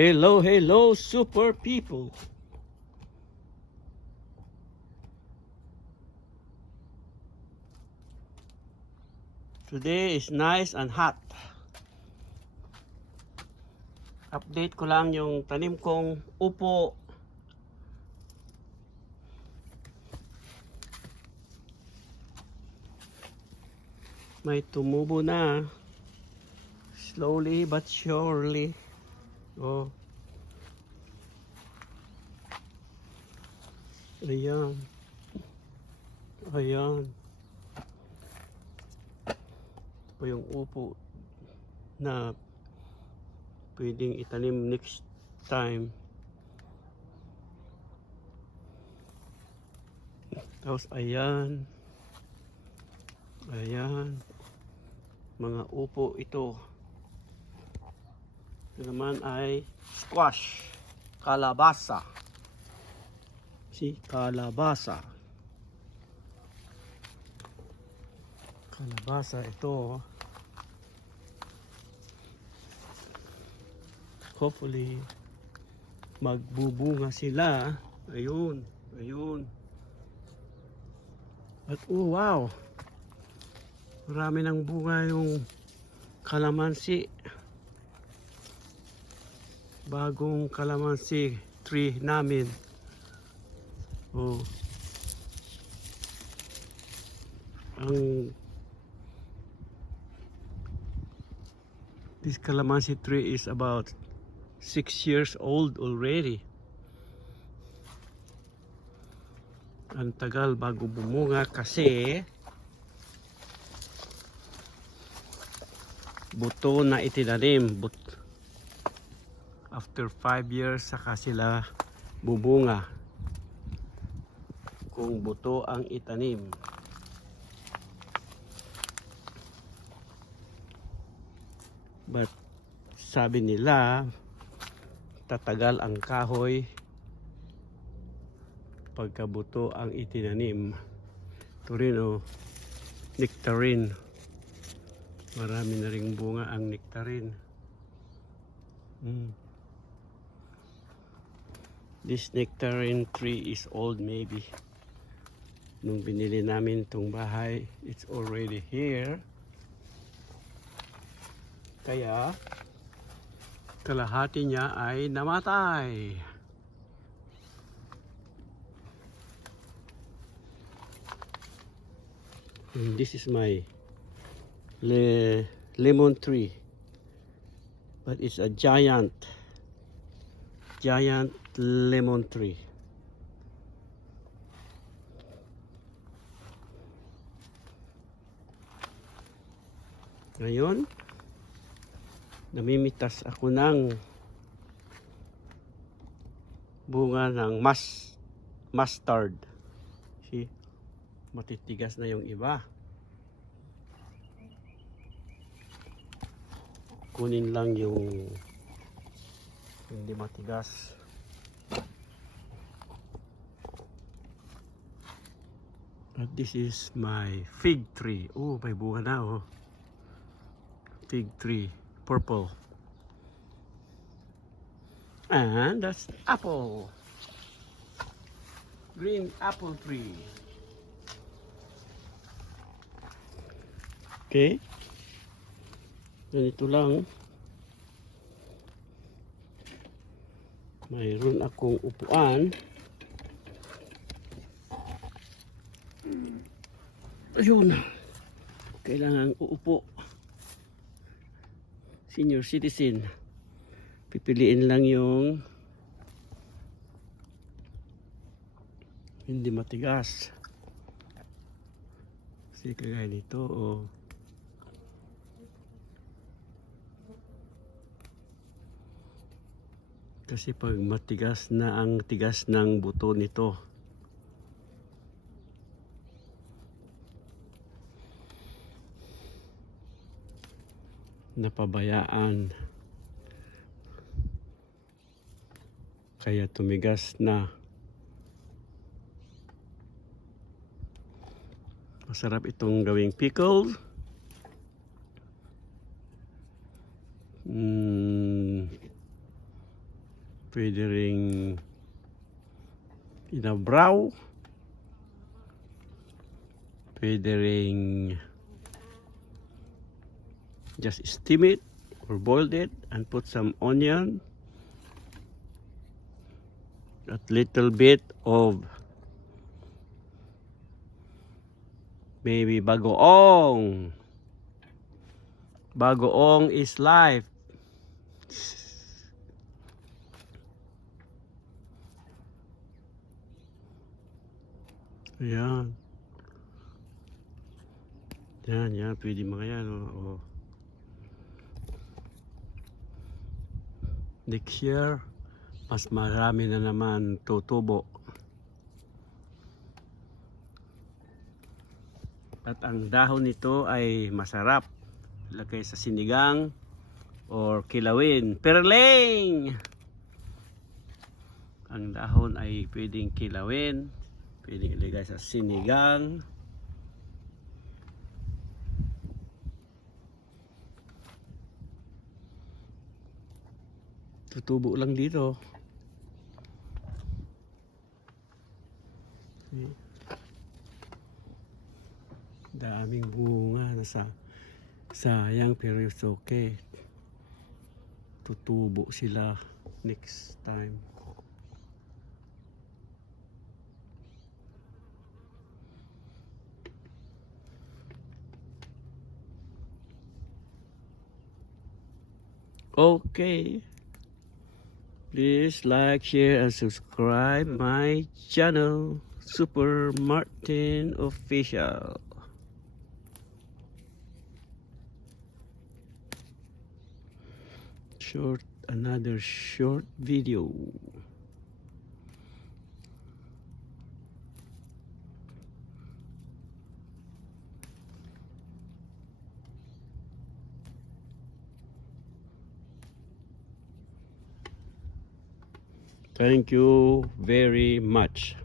Hello, hello, super people. Today is nice and hot. Update ko lang yung tanim kong upo. May tumubo na. Slowly but surely. Oh. Ayan. Ayan. Ito po yung upo na pwedeng itanim next time. Tapos ayan. Ayan. Mga upo ito. Ito naman ay squash. Kalabasa. Si kalabasa. Kalabasa ito. Hopefully magbubunga sila. Ayun, ayun. At oh wow. Marami ng bunga yung kalamansi. Bagong kalamansi tree namin. Oh. This calamansi tree is about 6 years old already. Ang tagal bago bumunga kasi buto na itinanim. After 5 years saka sila bubunga kung buto ang itanim. But sabi nila tatagal ang kahoy pagkabuto ang itinanim. Ito rin oh, nectarine. Marami na ring bunga ang nectarine. This nectarine tree is old maybe. Nung binili namin itong bahay, it's already here. Kaya kalahati niya ay namatay. And this is my lemon tree, but it's a giant lemon tree. Ngayon namimitas ako ng bunga ng mustard. See? Matitigas na yung iba. Kunin lang yung hindi matigas. But this is my fig tree. Oh, may bunga na oh. Fig tree. Purple. And that's apple. Green apple tree. Okay. Ganito lang. Mayroon akong upuan. Ayun. Kailangan uupo. Senior citizen. Pipiliin lang yung hindi matigas. Kasi kagaya nito oh. Kasi pag matigas na ang tigas ng buto nito, napabayaan, kaya tumigas na. Masarap itong gawing pickle. Pwede ring inabraw. Pwede ring just steam it or boiled it and put some onion. A little bit of maybe bagoong. Bagoong is life. Ayan. Yan, pwede mga yan. Oh. Next year, mas marami na naman tutubo. At ang dahon nito ay masarap. Lagay sa sinigang or kilawin. Perling! Ang dahon ay pwedeng kilawin. Pwedeng ilagay sa sinigang. Tutubo lang dito. Daming bunga na sayang pero it's okay. Tutubo sila next time. Okay. Please like, share, and subscribe my channel, Super Martin Official. Another short video. Thank you very much.